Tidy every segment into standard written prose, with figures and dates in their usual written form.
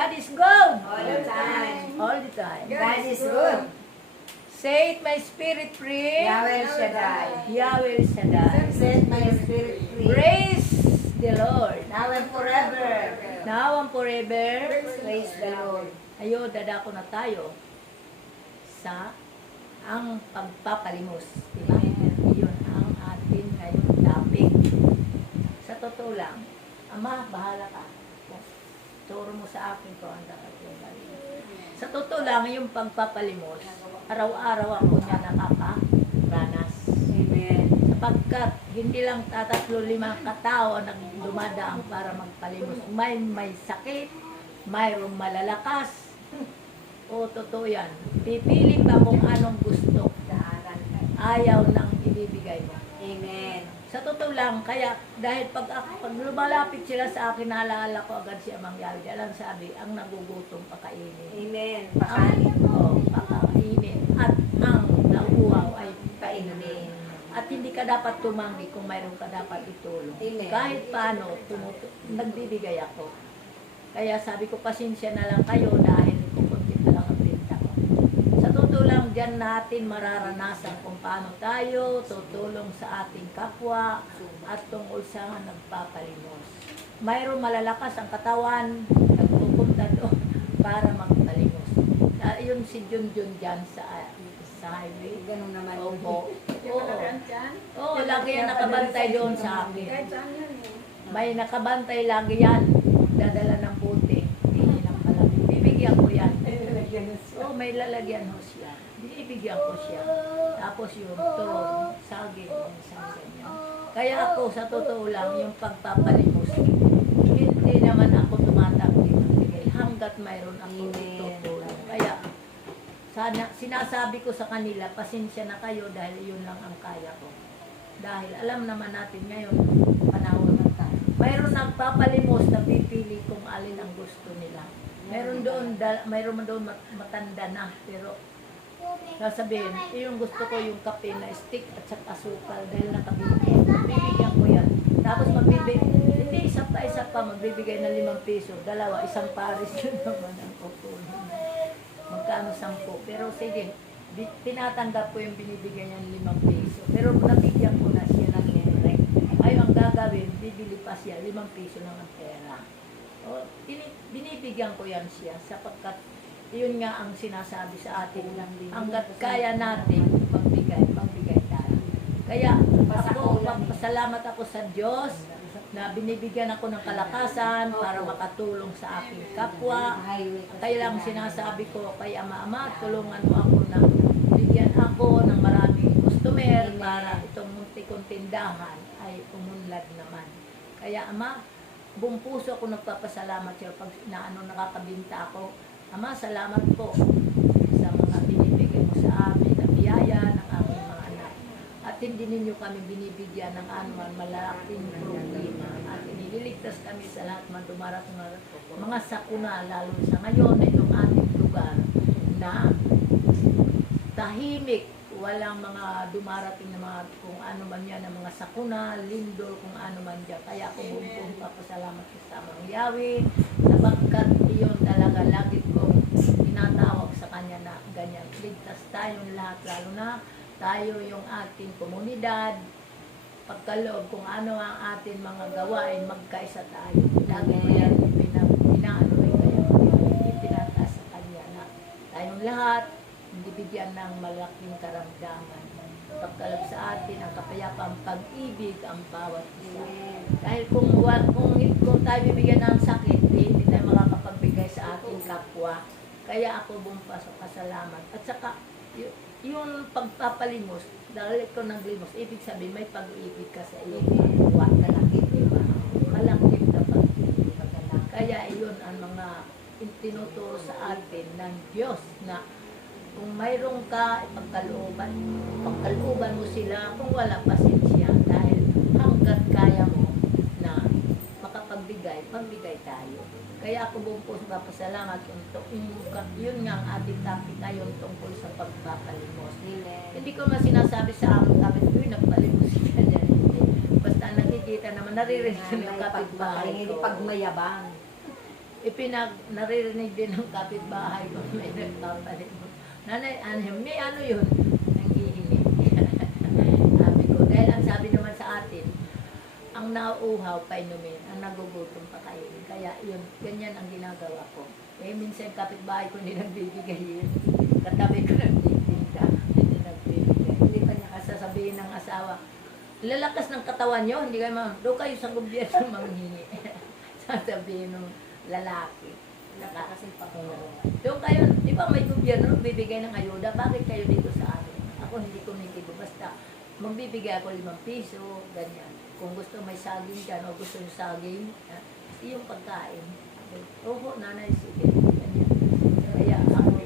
God is good. All the time. All the time. God is good. Say it, my spirit free. Yahweh Shaddai. Yahweh Shaddai. Set my spirit free. Praise the Lord. Now and forever. Now and forever. Praise the Lord. Ayo, dadako na tayo sa ang pagpapalimos. Diba? Yun ang atin ngayong topic. Sa totoo lang, Ama, bahala ka. Turo mo sa akin ko ang dapat yung gawin. Sa totoo lang, yung pagpapalimos, araw-araw ako niya nakakaranas. Amen. Sapagkat hindi lang 3-5 katao ang dumadaang para magpalimos. May sakit, mayroong malalakas. O, totoo yan. Pipili pa kung anong gusto. Ayaw nang ibibigay mo. Amen. Sa totoo lang, kaya dahil pag lumalapit sila sa akin, naalala ko agad si Amang Yahweh. Alam sabi, ang nagugutom pakainin. Amen. Pakainin. Pakainin. At ang nauuhaw ay Painumin. at hindi ka dapat tumanggi kung mayroon ka dapat itulong. Amen. Kahit paano, nagbibigay ako. Kaya sabi ko, pasensya na lang kayo dahil kukunti na lang ang benta ko. Sa totoo lang, dyan natin mararanasan kung paano tayo tutulong sa ating kapwa at tungkol sa nagpapalimos. Mayroong malalakas ang katawan, nagpupunta doon para magpalimos. Yun si Junjun dyan sa highway. Ganun naman. Opo. Oo, lagi yan nakabantay doon sa akin. May nakabantay lagi yan. Dadala ng puti. Hindi ng palagi. Bibigyan ko yan. Oo, may lalagyan ho siya. Bibigyan ko siya. Tapos yung turon, saging, isang ganyan. Kaya ako, sa totoo lang, yung pagpapalimos, hindi naman ako tumatanggi magbigay hanggat mayroon ako tutulong. Kaya, sinasabi ko sa kanila, pasensya na kayo dahil yun lang ang kaya ko. Dahil alam naman natin ngayon, panahon na tayo. Mayroon nagpapalimos na pipili kung alin ang gusto nila. Mayroon doon matanda na, pero sasabihin, yung gusto ko yung kape na stick at saka asukal dahil nakabibigay. Bibigyan ko yan. Tapos hindi isa pa, magbibigay ng 5 piso, dalawa, isang pares yun naman ang kukunin. Magkano 10. Pero sige, tinatanggap ko yung binibigay niya ng 5 piso. Pero nabigyan ko na siya ng libre. Ay, ang gagawin, bibili pa siya 5 piso ng pera. O, binibigyan ko yan siya sapagkat yun nga ang sinasabi sa atin lang din. Hanggat kaya natin pagbigay tayo. Kaya pasalamat ako sa Diyos na binibigyan ako ng kalakasan para makatulong sa aking kapwa. Kaya lang sinasabi ko kay Ama, tulungan mo ako na bigyan ako ng maraming customer para itong muntikong tindahan ay umunlad naman. Kaya Ama, buong puso ako nagpapasalamat sa'yo pag nakakabinta ako. Ama, salamat po sa mga binibigay mo sa amin na biyaya ng aming mga anak. At hindi ninyo kami binibigyan ng anuman malaking problema. At iniligtas kami sa lahat ng dumarating mga sakuna, lalo sa ngayon na itong ating lugar na tahimik, walang mga dumarating na mga kung ano man yan, na mga sakuna, lindol, kung ano man yan. Kaya ako buong papasalamat sa Amang Yahweh, sapagkat iyon talaga lagi kong tinatawag sa kanya na ganyan. Ligtas tayong lahat, lalo na tayo yung ating komunidad, pagkaloob kung ano ang ating mga gawain, magkaisa tayo. Lagi ko yan pinaano rin kaya itinataas sa kanya na tayong lahat, hindi bigyan ng malaking karamdaman. Pagkaloob sa atin, ang kapayapang pag-ibig ang bawat isa. Dahil kung tayo bibigyan ng sakit, hindi tayo makakapagbigay sa ating kapwa. Kaya ako bumpasok kasalamat. At saka, yung pagpapalimos, dahil ikaw naglimos, ibig sabihin may pag-ibig ka sa iyong kapwa. Kalakit, diba? Malakit na pag-ibig. Kaya iyon ang mga tinuturo sa atin ng Diyos na kung mayroong ka, pagkalooban mo sila, kung wala pasensya, dahil hanggat kaya mo na makapagbigay, pagbigay tayo. Kaya ako buong puso papasalamat yun nga ang ating topic ngayon tungkol sa pagpapalimos. Hindi ko naman sinasabi sa aking kapit, nagpalimos ka dyan. Basta nakikita naman, naririnig yung kapitbahay ko. Hindi pagmayabang. naririnig din ng kapitbahay ko may nagpapalimos. Nanay, may ano yun? Nanghihingi. Sabi ko, dahil ang sabi naman sa atin, ang nauuhaw painumin, ang nagugutom pakainin. Kaya yun, ganyan ang ginagawa ko. Eh, minsan kapitbahay ko hindi nagbibigay yun. Katabi ko nagtitinda, hindi nagbibigay. Hindi pa niya kasasabihin ng asawa, lalakas ng katawan nyo, hindi kayo doon kayo sa gobyerno manghingi. Sasabihin ng lalaki. Nakakasing pa ko. Doon kayo, di ba may gobyerno nagbibigay ng ayuda, bakit kayo dito sa amin? Ako hindi ko nitigo, basta magbibigay ako 5 piso, ganyan. Kung gusto may saging dyan o gusto yung saging, yung pagkain. Oho, nanay, sige. Ganyan. Kaya ako,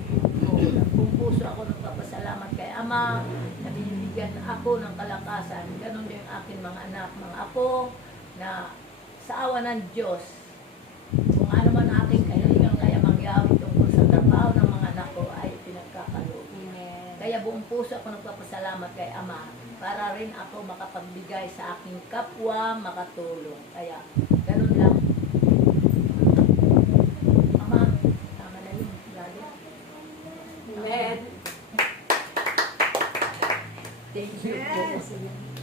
kung puso ako nagpapasalamat kay Ama, nabibigyan ako ng kalakasan. Ganon din ang aking mga anak, mga apo, na sa awa ng Diyos, kung ano man aking kahilingan kaya mangyari tungkol sa trabaho ng mga anak ko ay pinagkakaloob. Amen. Kaya buong puso ako nagpapasalamat kay Ama para rin ako makapagbigay sa aking kapwa makatulong. Kaya ganun lang. Ama, tama na yun. Lagi. Amen. Thank you po.